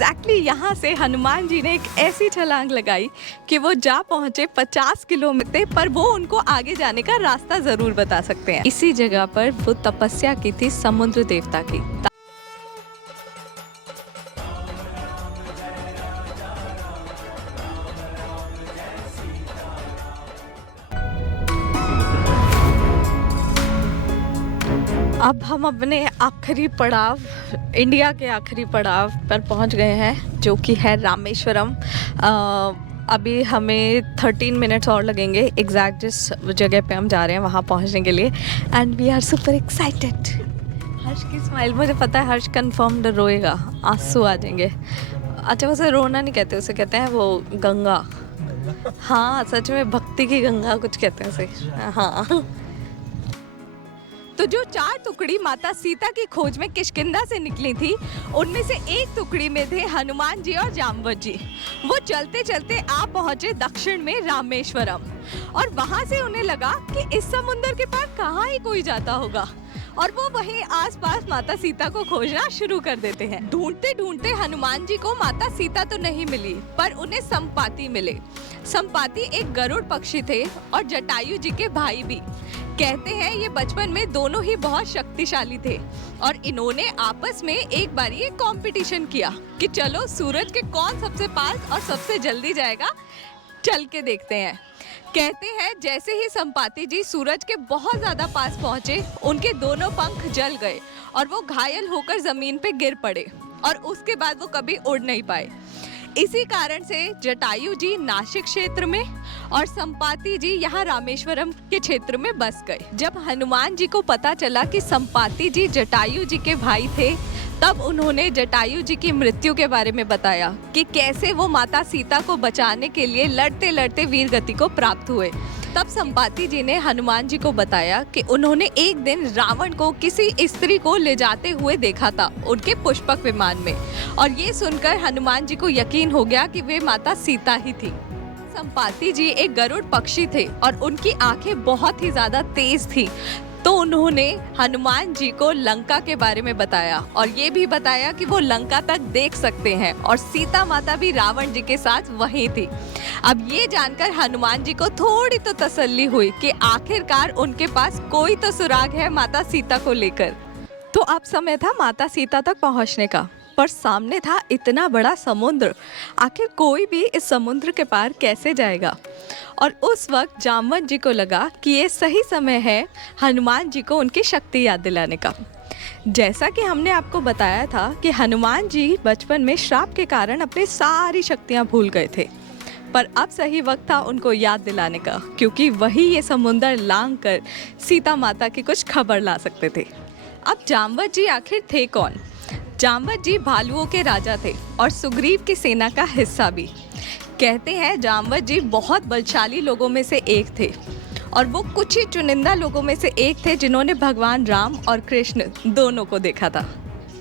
Exactly यहाँ से हनुमान जी ने एक ऐसी छलांग लगाई कि वो जा पहुँचे 50 किलोमीटर, पर वो उनको आगे जाने का रास्ता ज़रूर बता सकते हैं। इसी जगह पर वो तपस्या की थी समुद्र देवता की। अब हम अपने आखिरी पड़ाव, इंडिया के आखिरी पड़ाव पर पहुंच गए हैं, जो कि है रामेश्वरम। अभी हमें 13 मिनट्स और लगेंगे एग्जैक्ट जिस जगह पे हम जा रहे हैं वहाँ पहुँचने के लिए। And we are super excited. Harsh की स्माइल, मुझे पता है हर्ष कंफर्म्ड रोएगा, आंसू आ जाएंगे। अच्छा, उसे रोना नहीं कहते, उसे कहते हैं वो गंगा। हाँ सच में, भक्ति की गंगा कुछ कहते हैं उसे। हाँ, तो जो 4 टुकड़ी माता सीता की खोज में किष्किंधा से निकली थी, उनमें से एक टुकड़ी में थे हनुमान जी और जाम्बवत जी। वो चलते चलते आ पहुंचे दक्षिण में रामेश्वरम, और वहां से उन्हें लगा कि इस समुद्र के पार कहाँ ही कोई जाता होगा, और वो वहीं आसपास माता सीता को खोजना शुरू कर देते हैं। ढूंढते ढूंढते हनुमान जी को माता सीता तो नहीं मिली, पर उन्हें संपाति मिले। संपाति एक गरुड़ पक्षी थे और जटायु जी के भाई भी। कहते हैं ये बचपन में दोनों ही बहुत शक्तिशाली थे, और इन्होंने आपस में एक बार ये कंपटीशन किया कि चलो सूरज के कौन सबसे पास और सबसे जल्दी जाएगा, चल के देखते हैं। कहते हैं जैसे ही संपाति जी सूरज के बहुत ज्यादा पास पहुंचे, उनके दोनों पंख जल गए और वो घायल होकर जमीन पे गिर पड़े, और उसके बाद वो कभी उड़ नहीं पाए। इसी कारण से जटायु जी नासिक क्षेत्र में और संपाति जी यहाँ रामेश्वरम के क्षेत्र में बस गए। जब हनुमान जी को पता चला कि संपाति जी जटायु जी के भाई थे, तब उन्होंने जटायु जी की मृत्यु के बारे में बताया कि कैसे वो माता सीता को बचाने के लिए लड़ते लड़ते वीर गति को प्राप्त हुए। तब संपाति जी ने हनुमान जी को बताया कि उन्होंने एक दिन रावण को किसी स्त्री को ले जाते हुए देखा था उनके पुष्पक विमान में, और ये सुनकर हनुमान जी को यकीन हो गया कि वे माता सीता ही थी। संपाति जी एक गरुड़ पक्षी थे और उनकी आंखें बहुत ही ज्यादा तेज थी, तो उन्होंने हनुमान जी को लंका के बारे में बताया, और ये भी बताया कि वो लंका तक देख सकते हैं, और सीता माता भी रावण जी के साथ वहीं थी। अब ये जानकर हनुमान जी को थोड़ी तो तसल्ली हुई कि आखिरकार उनके पास कोई तो सुराग है माता सीता को लेकर। तो अब समय था माता सीता तक पहुंचने का, पर सामने था इतना बड़ा समुद्र, आखिर कोई भी इस समुद्र के पार कैसे जाएगा। और उस वक्त जाम्बवत जी को लगा कि ये सही समय है हनुमान जी को उनकी शक्ति याद दिलाने का। जैसा कि हमने आपको बताया था कि हनुमान जी बचपन में श्राप के कारण अपनी सारी शक्तियाँ भूल गए थे, पर अब सही वक्त था उनको याद दिलाने का, क्योंकि वही ये समुद्र लांघ कर सीता माता की कुछ खबर ला सकते थे। अब जाम्बवत जी आखिर थे कौन? जाम्बवत जी भालुओं के राजा थे और सुग्रीव की सेना का हिस्सा भी। कहते हैं जाम्बवत जी बहुत बलशाली लोगों में से एक थे, और वो कुछ ही चुनिंदा लोगों में से एक थे जिन्होंने भगवान राम और कृष्ण दोनों को देखा था।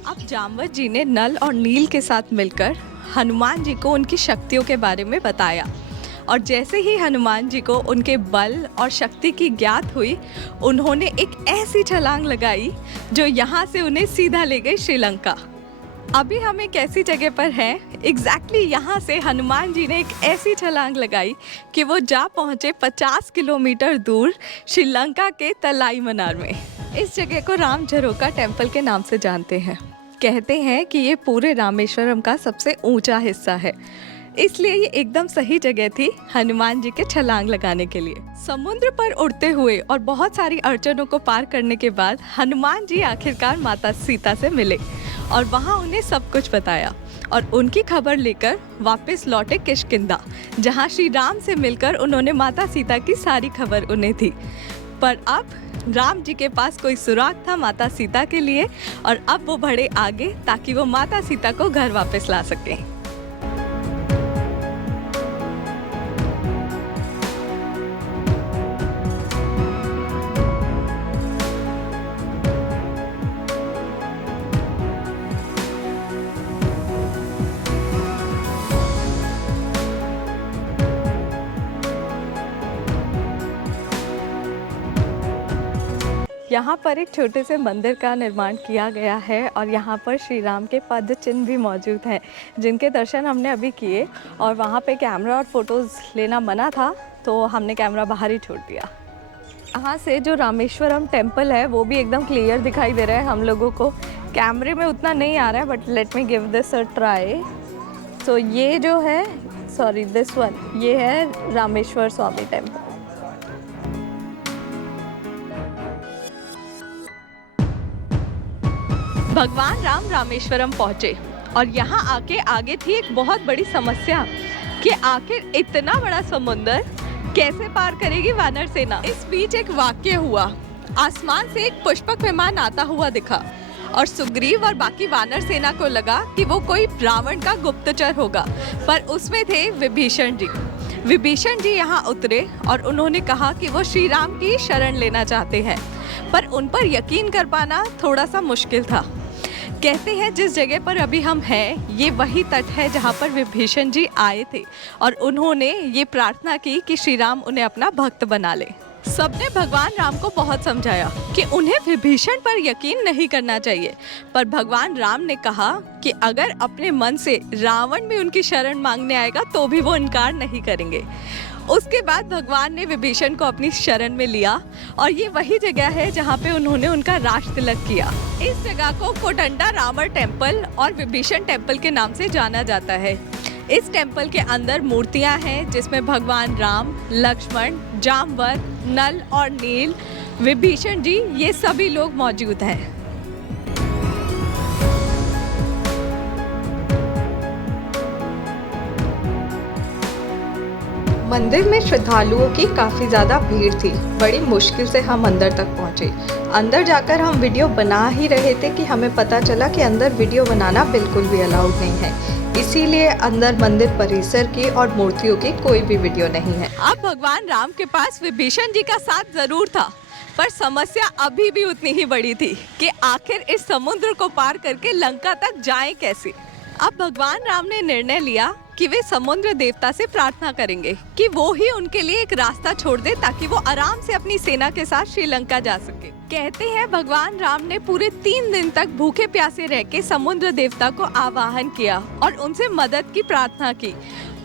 अब जाम्बवत जी ने नल और नील के साथ मिलकर हनुमान जी को उनकी शक्तियों के बारे में बताया, और जैसे ही हनुमान जी को उनके बल और शक्ति की ज्ञात हुई, उन्होंने एक ऐसी छलांग लगाई जो यहाँ से उन्हें सीधा ले गई श्रीलंका। अभी हम एक ऐसी जगह पर हैं, एग्जैक्टली यहाँ से हनुमान जी ने एक ऐसी छलांग लगाई कि वो जा पहुँचे 50 किलोमीटर दूर श्रीलंका के तलाई मनार में। इस जगह को राम झरोका टेम्पल के नाम से जानते हैं। कहते हैं कि ये पूरे रामेश्वरम का सबसे ऊंचा हिस्सा है, इसलिए ये एकदम सही जगह थी हनुमान जी के छलांग लगाने के लिए। समुद्र पर उड़ते हुए और बहुत सारी अड़चनों को पार करने के बाद हनुमान जी आखिरकार माता सीता से मिले, और वहाँ उन्हें सब कुछ बताया, और उनकी खबर लेकर वापस लौटे किष्किंधा, जहाँ श्री राम से मिलकर उन्होंने माता सीता की सारी खबर उन्हें थी। पर अब राम जी के पास कोई सुराग था माता सीता के लिए, और अब वो बढ़े आगे ताकि वो माता सीता को घर वापस ला सकें। यहाँ पर एक छोटे से मंदिर का निर्माण किया गया है और यहाँ पर श्री राम के पद चिन्ह भी मौजूद हैं, जिनके दर्शन हमने अभी किए। और वहाँ पे कैमरा और फोटोज़ लेना मना था, तो हमने कैमरा बाहर ही छोड़ दिया। यहाँ से जो रामेश्वरम टेम्पल है वो भी एकदम क्लियर दिखाई दे रहा है हम लोगों को। कैमरे में उतना नहीं आ रहा है, but let me give this a try. तो ये जो है, सॉरी दिस वन, ये है रामेश्वर स्वामी टेम्पल। भगवान राम रामेश्वरम पहुँचे और यहाँ आके आगे थी एक बहुत बड़ी समस्या कि आखिर इतना बड़ा समुंदर कैसे पार करेगी वानर सेना। इस बीच एक वाक्य हुआ, आसमान से एक पुष्पक विमान आता हुआ दिखा और सुग्रीव और बाकी वानर सेना को लगा कि वो कोई रावण का गुप्तचर होगा, पर उसमें थे विभीषण जी। विभीषण जी यहाँ उतरे और उन्होंने कहा कि वो श्री राम की शरण लेना चाहते हैं, पर उन पर यकीन कर पाना थोड़ा सा मुश्किल था। कहते हैं जिस जगह पर अभी हम हैं ये वही तट है जहाँ पर विभीषण जी आए थे और उन्होंने ये प्रार्थना की कि श्री राम उन्हें अपना भक्त बना ले। सबने भगवान राम को बहुत समझाया कि उन्हें विभीषण पर यकीन नहीं करना चाहिए, पर भगवान राम ने कहा कि अगर अपने मन से रावण भी उनकी शरण मांगने आएगा तो भी वो इनकार नहीं करेंगे। उसके बाद भगवान ने विभीषण को अपनी शरण में लिया और ये वही जगह है जहाँ पे उन्होंने उनका राज तिलक किया। इस जगह को कोटंडा रामर टेम्पल और विभीषण टेम्पल के नाम से जाना जाता है। इस टेम्पल के अंदर मूर्तियां हैं जिसमें भगवान राम, लक्ष्मण, जामवंत, नल और नील, विभीषण जी, ये सभी लोग मौजूद हैं। मंदिर में श्रद्धालुओं की काफ़ी ज़्यादा भीड़ थी। बड़ी मुश्किल से हम अंदर तक पहुँचे। अंदर जाकर हम वीडियो बना ही रहे थे कि हमें पता चला कि अंदर वीडियो बनाना बिल्कुल भी अलाउड नहीं है, इसीलिए अंदर मंदिर परिसर की और मूर्तियों की कोई भी वीडियो नहीं है। अब भगवान राम के पास विभीषण जी का साथ ज़रूर था, पर समस्या अभी भी उतनी ही बड़ी थी कि आखिर इस समुद्र को पार करके लंका तक जाएं कैसे। अब भगवान राम ने निर्णय लिया कि वे समुद्र देवता से प्रार्थना करेंगे कि वो ही उनके लिए एक रास्ता छोड़ दे ताकि वो आराम से अपनी सेना के साथ श्रीलंका जा सके। कहते हैं भगवान राम ने पूरे 3 दिन तक भूखे प्यासे रह के समुद्र देवता को आवाहन किया और उनसे मदद की प्रार्थना की,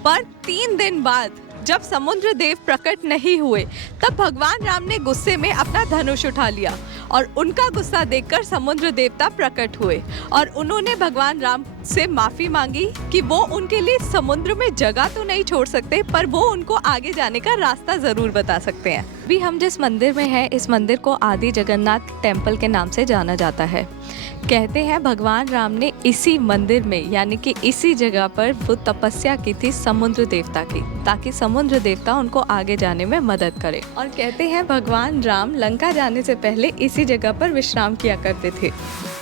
पर 3 दिन बाद जब समुद्र देव प्रकट नहीं हुए तब भगवान राम ने गुस्से में अपना धनुष उठा लिया और उनका गुस्सा देखकर समुद्र देवता प्रकट हुए और उन्होंने भगवान राम से माफ़ी मांगी कि वो उनके लिए समुद्र में जगह तो नहीं छोड़ सकते, पर वो उनको आगे जाने का रास्ता ज़रूर बता सकते हैं। अभी हम जिस मंदिर में हैं, इस मंदिर को आदि जगन्नाथ टेम्पल के नाम से जाना जाता है। कहते हैं भगवान राम ने इसी मंदिर में, यानी कि इसी जगह पर वो तपस्या की थी समुद्र देवता की, ताकि समुद्र देवता उनको आगे जाने में मदद करे। और कहते हैं भगवान राम लंका जाने से पहले इसी जगह पर विश्राम किया करते थे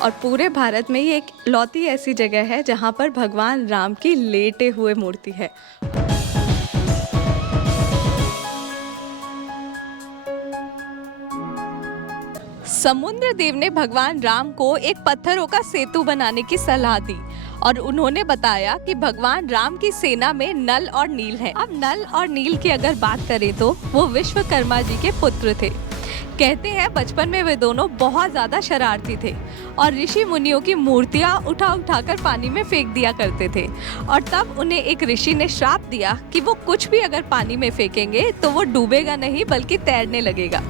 और पूरे भारत में ये एक लौती ऐसी जगह है जहाँ पर भगवान राम की लेटे हुए मूर्ति है। समुद्र देव ने भगवान राम को एक पत्थरों का सेतु बनाने की सलाह दी और उन्होंने बताया कि भगवान राम की सेना में नल और नील हैं। अब नल और नील की अगर बात करें तो वो विश्वकर्मा जी के पुत्र थे। कहते हैं बचपन में वे दोनों बहुत ज्यादा शरारती थे और ऋषि मुनियों की मूर्तियां उठा उठाकर पानी में फेंक दिया करते थे और तब उन्हें एक ऋषि ने श्राप दिया कि वो कुछ भी अगर पानी में फेंकेंगे तो वो डूबेगा नहीं बल्कि तैरने लगेगा।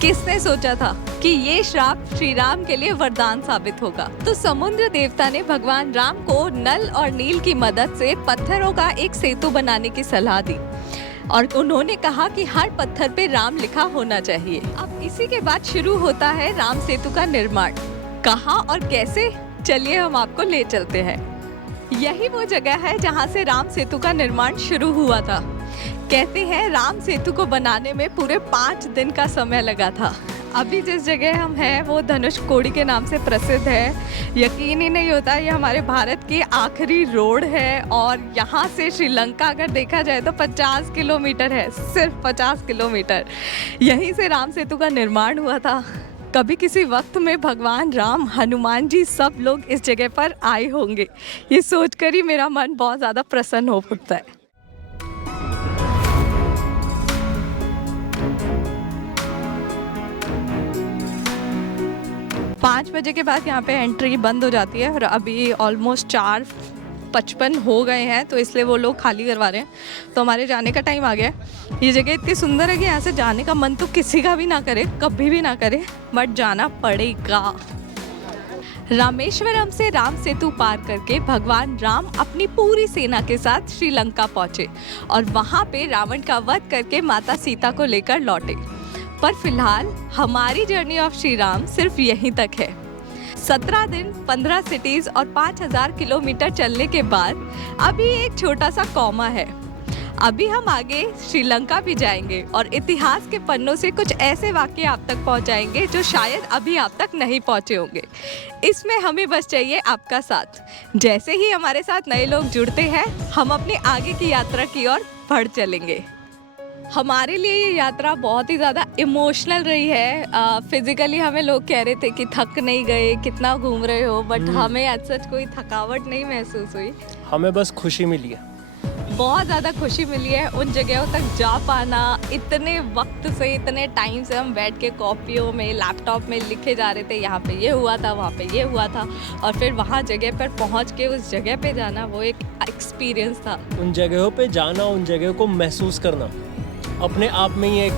किसने सोचा था कि ये श्राप श्री राम के लिए वरदान साबित होगा। तो समुद्र देवता ने भगवान राम को नल और नील की मदद से पत्थरों का एक सेतु बनाने की सलाह दी और उन्होंने कहा कि हर पत्थर पे राम लिखा होना चाहिए। अब इसी के बाद शुरू होता है राम सेतु का निर्माण। कहाँ और कैसे, चलिए हम आपको ले चलते हैं। यही वो जगह है जहाँ से राम सेतु का निर्माण शुरू हुआ था। कहते हैं राम सेतु को बनाने में पूरे 5 दिन का समय लगा था। अभी जिस जगह हम हैं वो धनुषकोडी के नाम से प्रसिद्ध है। यकीन ही नहीं होता, ये हमारे भारत की आखिरी रोड है और यहाँ से श्रीलंका अगर देखा जाए तो 50 किलोमीटर है, सिर्फ 50 किलोमीटर। यहीं से राम सेतु का निर्माण हुआ था। कभी किसी वक्त में भगवान राम, हनुमान जी, सब लोग इस जगह पर आए होंगे। ये सोचकर ही मेरा मन बहुत ज़्यादा प्रसन्न हो उठता है। 5 बजे के बाद यहाँ पे एंट्री बंद हो जाती है और अभी ऑलमोस्ट 4:55 हो गए हैं, तो इसलिए वो लोग खाली करवा रहे हैं। तो हमारे जाने का टाइम आ गया है। ये जगह इतनी सुंदर है कि यहाँ से जाने का मन तो किसी का भी ना करे, कभी भी ना करे, बट जाना पड़ेगा। रामेश्वरम से राम सेतु पार करके भगवान राम अपनी पूरी सेना के साथ श्रीलंका पहुंचे और वहां पे रावण का वध करके माता सीता को लेकर लौटे। पर फिलहाल हमारी जर्नी ऑफ श्री राम सिर्फ यहीं तक है। 17 दिन, 15 सिटीज और 5000 किलोमीटर चलने के बाद अभी एक छोटा सा कॉमा है। अभी हम आगे श्रीलंका भी जाएंगे और इतिहास के पन्नों से कुछ ऐसे वाक़ये आप तक पहुंचाएंगे जो शायद अभी आप तक नहीं पहुंचे होंगे। इसमें हमें बस चाहिए आपका साथ। जैसे ही हमारे साथ नए लोग जुड़ते हैं, हम अपनी आगे की यात्रा की ओर बढ़ चलेंगे। हमारे लिए ये यात्रा बहुत ही ज़्यादा इमोशनल रही है। फिज़िकली हमें लोग कह रहे थे कि थक नहीं गए, कितना घूम रहे हो, बट हमें आज सच कोई थकावट नहीं महसूस हुई। हमें बस खुशी मिली है, बहुत ज़्यादा खुशी मिली है। उन जगहों तक जा पाना, इतने वक्त से, इतने टाइम से हम बैठ के कॉपियों में, लैपटॉप में लिखे जा रहे थे, यहाँ पे ये हुआ था, वहाँ पे ये हुआ था, और फिर वहाँ जगह पर पहुँच के उस जगह पे जाना, वो एक एक्सपीरियंस था। उन जगहों पे जाना, उन जगहों को महसूस करना अपने आप में ही एक,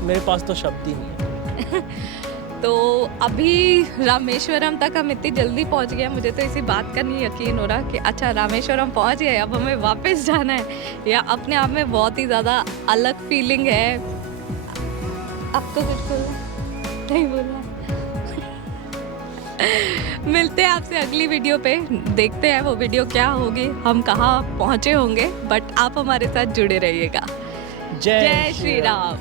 मेरे पास तो शब्द ही नहीं है। तो अभी रामेश्वरम तक हम इतनी जल्दी पहुंच गए, मुझे तो इसी बात का नहीं यकीन हो रहा कि अच्छा रामेश्वरम पहुंच गए, अब हमें वापस जाना है। या अपने आप में बहुत ही ज़्यादा अलग फीलिंग है। अब तो कुछ बोला नहीं बोला। मिलते हैं आपसे अगली वीडियो पे, देखते हैं वो वीडियो क्या होगी, हम कहाँ पहुँचे होंगे, बट आप हमारे साथ जुड़े रहिएगा। जय श्री राम।